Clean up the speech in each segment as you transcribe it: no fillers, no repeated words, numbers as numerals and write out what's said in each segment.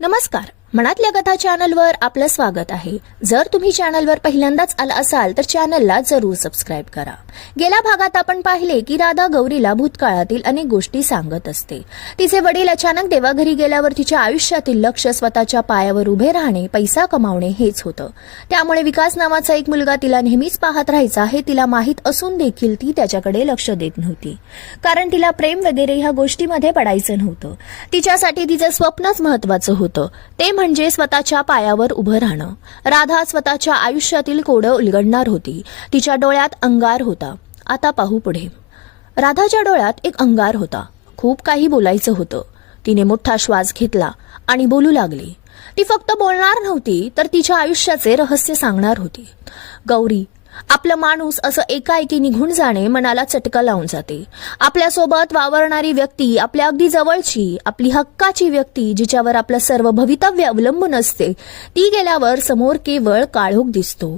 नमस्कार. मनातल्या कथा चॅनलवर आपलं स्वागत आहे. जर तुम्ही चॅनलवर पहिल्यांदाच आला असाल तर चॅनलला जरूर सबस्क्राईब करा. गेल्या भागात आपण पाहिले की राधा गौरीला भूतकाळातील अनेक गोष्टी सांगत असते. तिचे वडील अचानक देवाघरी गेल्यावर तिच्या आयुष्यातील लक्ष स्वतःच्या पायावर उभे राहणे, पैसा कमावणे हेच होतं. त्यामुळे विकास नावाचा एक मुलगा तिला नेहमीच पाहत राहायचा हे तिला माहीत असून देखील ती त्याच्याकडे लक्ष देत नव्हती. कारण तिला प्रेम वगैरे ह्या गोष्टीमध्ये पडायचं नव्हतं. तिच्यासाठी तिचं स्वप्नच महत्वाचं होतं, ते म्हणजे स्वतःच्या पायावर उभं राहणं. राधा स्वतःच्या आयुष्यातील कोडं उलगडणार होती. तिच्या डोळ्यात अंगार होता. आता पाहू पुढे. राधाच्या डोळ्यात एक अंगार होता. खूप काही बोलायचं होतं. तिने मोठा श्वास घेतला आणि बोलू लागली. ती फक्त बोलणार नव्हती तर तिच्या आयुष्याचे रहस्य सांगणार होती. गौरी, आपलं माणूस असं एकाएकी निघून जाणे मनाला चटका लावून जाते. आपल्यासोबत वावरणारी व्यक्ती, आपल्या अगदी जवळची, आपली हक्काची व्यक्ती, जिच्यावर आपलं सर्व भवितव्य अवलंबून असते, ती गेल्यावर समोर केवळ काळोख दिसतो.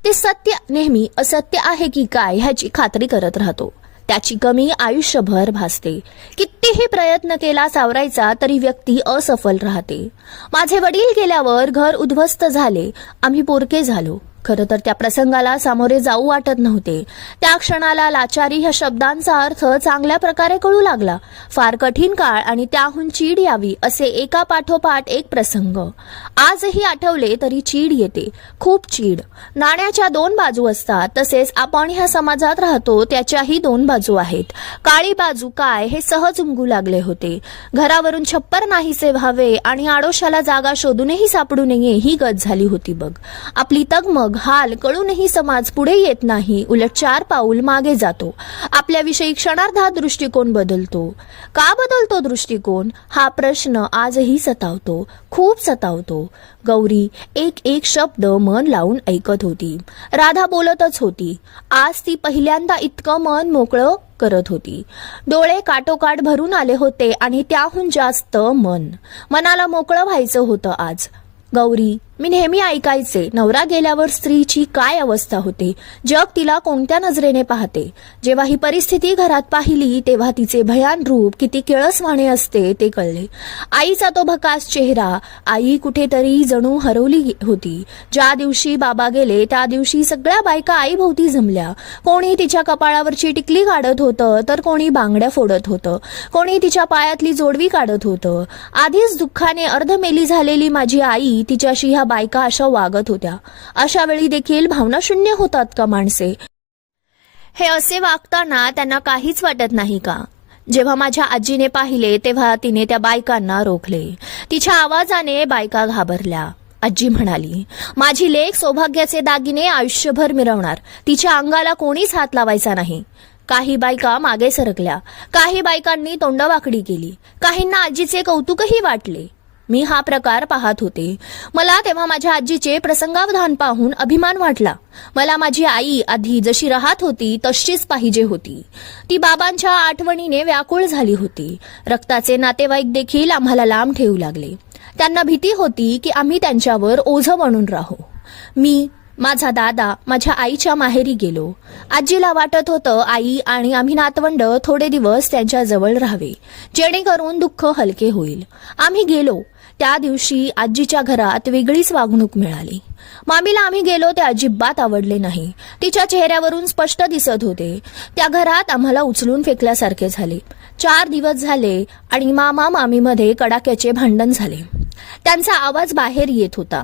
ते सत्य नेहमी असत्य आहे की काय ह्याची खात्री करत राहतो. त्याची कमी आयुष्यभर भासते. कितीही प्रयत्न केला सावरायचा तरी व्यक्ती असफल राहते. माझे वडील गेल्यावर घर उद्ध्वस्त झाले. आम्ही पोरके झालो. खरं तर त्या प्रसंगाला सामोरे जाऊ वाटत नव्हते. त्या क्षणाला लाचारी ह्या शब्दांचा अर्थ चांगल्या प्रकारे कळू लागला. फार कठीण काळ आणि त्याहून चीड यावी असे एका पाठोपाठ एक प्रसंग. आजही आठवले तरी चीड येते, खूप चीड. नाण्याच्या दोन बाजू असतात, तसेच आपण ह्या समाजात राहतो त्याच्याही दोन बाजू आहेत. काळी बाजू काय हे सहज उमगू लागले होते. घरावरून छप्पर नाहीसे व्हावे आणि आडोशाला जागा शोधूनही सापडू नये ही गत झाली होती बघ. आपली तगमग हाल कळूनही समाज पुढे येत नाही, उलट 4 पाऊल मागे जातो. आपल्याविषयी क्षणार्धात दृष्टिकोन बदलतो. का बदलतो दृष्टिकोन हा प्रश्न आजही सतावतो, खूप सतावतो. गौरी एक एक शब्द मन लावून ऐकत होती. राधा बोलतच होती. आज ती पहिल्यांदा इतकं मन मोकळं करत होती. डोळे काठोकाठ भरून आले होते आणि त्याहून जास्त मनाला मोकळं व्हायचं होतं आज. गौरी, मी नेहमी ऐकायचे नवरा गेल्यावर स्त्रीची काय अवस्था होते, जग तिला कोणत्या नजरेने पाहते. जेव्हा ही परिस्थिती घरात पाहिली तेव्हा तिचे भयान रूप किती किळसवाणे असते ते कळले. आईचा तो भकास चेहरा, आई कुठेतरी जणू हरवली होती. ज्या दिवशी बाबा गेले त्या दिवशी सगळ्या बायका आईभोवती जमल्या. कोणी तिच्या कपाळावरची टिकली काढत होतं तर कोणी बांगड्या फोडत होतं, कोणी तिच्या पायातली जोडवी काढत होतं. आधीच दुःखाने अर्धमेली झालेली माझी आई, तिच्याशी ह्या बायका अशा वागत होत्या. अशा वेळी देखील भावनाशून्य होतात का माणसे? हे असे वागताना त्यांना काहीच वाटत नाही का? जेव्हा माझ्या आजीने पाहिले तेव्हा तिने त्या बायकांना रोखले. तिच्या आवाजाने बायका घाबरल्या. आजी म्हणाली, माझी लेक सौभाग्याचे दागिने आयुष्यभर मिरवणार. तिच्या अंगाला कोणीच हात लावायचा नाही. काही बायका मागे सरकल्या. काही बायकांनी तोंडवाकडी केली. काहींना आजीचे कौतुकही वाटले. मी हा प्रकार पाहत होते. मला तेव्हा माझ्या आजीचे प्रसंगावधान पाहून अभिमान वाटला. मला माझी आई आधी जशी राहत होती तशीच पाहिजे होती. ती बाबांच्या आठवणीने व्याकुळ झाली होती. रक्ताचे नातेवाईक देखील आम्हाला लांब ठेवू लागले. त्यांना भीती होती की आम्ही त्यांच्यावर ओझं बनून राहू. मी, माझा दादा माझ्या आईच्या माहेरी गेलो. आजीला वाटत होतं आई आणि आम्ही नातवंड थोडे दिवस त्यांच्या जवळ राहावे, जेणेकरून दुःख हलके होईल. आम्ही गेलो. त्या दिवशी आजीच्या घरात वेगळीच वागणूक मिळाली. मामीला आम्ही गेलो ते अजिबात आवडले नाही. तिच्या चेहऱ्यावरून स्पष्ट दिसत होते. त्या घरात आम्हाला उचलून फेकल्यासारखे झाले. 4 दिवस झाले आणि मामा मामीमध्ये कडाक्याचे भांडण झाले. त्यांचा आवाज बाहेर येत होता.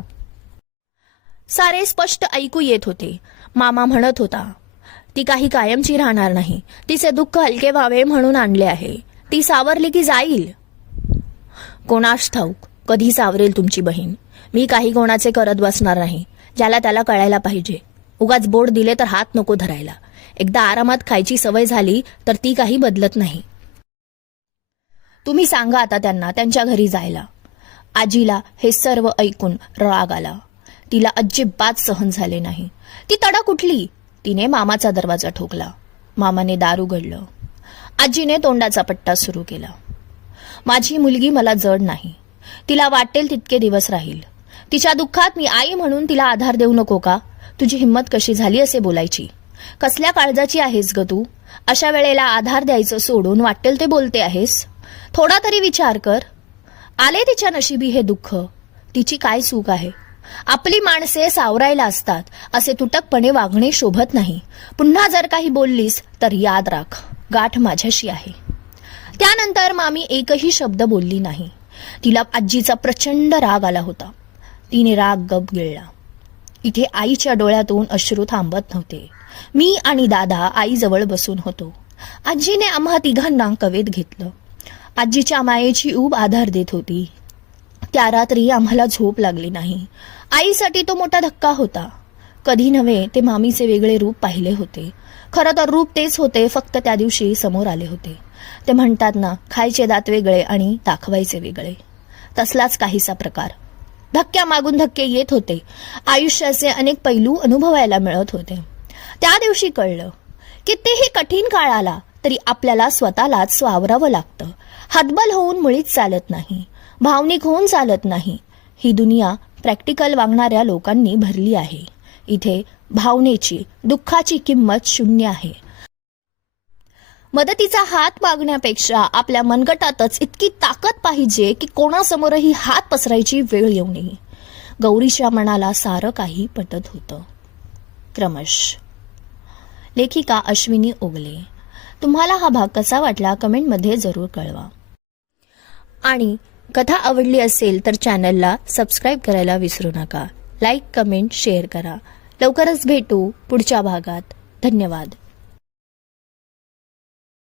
सारे स्पष्ट ऐकू येत होते. मामा म्हणत होता, ती काही कायमची राहणार नाही. तिचे दुःख हलके व्हावे म्हणून आणले आहे. ती सावरली की जाईल. कोणास ठाऊक कधी सावरेल तुमची बहीण. मी काही कोणाचे करत बसणार नाही. ज्याला त्याला कळायला पाहिजे. उगाच बोट दिले तर हात नको धरायला. एकदा आरामात खायची सवय झाली तर ती काही बदलत नाही. तुम्ही सांगा आता त्यांना त्यांच्या घरी जायला. आजीला हे सर्व ऐकून राग आला. तिला अजिबात सहन झाले नाही. ती तडक उठली. तिने मामाचा दरवाजा ठोकला. मामाने दार उघडलं. आजीने तोंडाचा पट्टा सुरू केला. माझी मुलगी मला जड नाही. तिला वाटेल तितके दिवस राहील. तिच्या दुःखात मी आई म्हणून तिला आधार देऊ नको का? तुझी हिंमत कशी झाली असे बोलायची? कसल्या काळजाची आहेस ग तू? अशा वेळेला आधार द्यायचं सोडून वाटेल ते बोलते आहेस. थोडा तरी विचार कर. आले तिच्या नशिबी हे दुःख, तिची काय चूक आहे? आपली माणसे सावरायला असतात, असे तुटकपणे वागणे शोभत नाही. पुन्हा जर काही बोललीस तर याद राख, गाठ माझ्याशी आहे. त्यानंतर मामी एकही शब्द बोलली नाही. तिला आजीचा प्रचंड राग आला होता. तिने राग गप गिळला. इथे आईच्या डोळ्यातून अश्रू थांबत नव्हते. मी आणि दादा आईजवळ बसून होतो. आजीने आम्हा तिघांना कवेत घेतलं. आजीच्या मायेची ऊब आधार देत होती. त्या रात्री आम्हाला झोप लागली नाही. आईसाठी तो मोठा धक्का होता. कधी नव्हे ते मामीचे वेगळे रूप पाहिले होते. खरं तर रूप तेच होते, फक्त त्या दिवशी समोर आले होते. ते म्हणतात ना, खायचे दात वेगळे आणि दाखवायचे वेगळे, तसलाच काहीसा प्रकार. धक्क्या मागून धक्के येत होते. आयुष्याचे अनेक पैलू अनुभवायला मिळत होते. त्या दिवशी कळलं, कितीही कठीण काळ आला तरी आपल्याला स्वतःलाच स्वावरावं लागतं. हतबल होऊन मुळीच चालत नाही, भावनिक होऊन चालत नाही. ही दुनिया प्रॅक्टिकल वागणाऱ्या लोकांनी भरली आहे. इथे भावनेची, दुःखाची किंमत शून्य आहे. मदतीचा हात मागण्यापेक्षा आपल्या मनगटातच इतकी ताकद पाहिजे की कोणासमोरही हात पसरायची वेळ येऊ नये. गौरीच्या मनाला सारं काही पटत होतं. क्रमश. लेखिका अश्विनी ओगले. तुम्हाला हा भाग कसा वाटला कमेंटमध्ये जरूर कळवा. आणि कथा आवडली असेल तर चॅनलला सबस्क्राईब करायला विसरू नका. लाईक, कमेंट, शेअर करा. लवकरच भेटू पुढच्या भागात. धन्यवाद.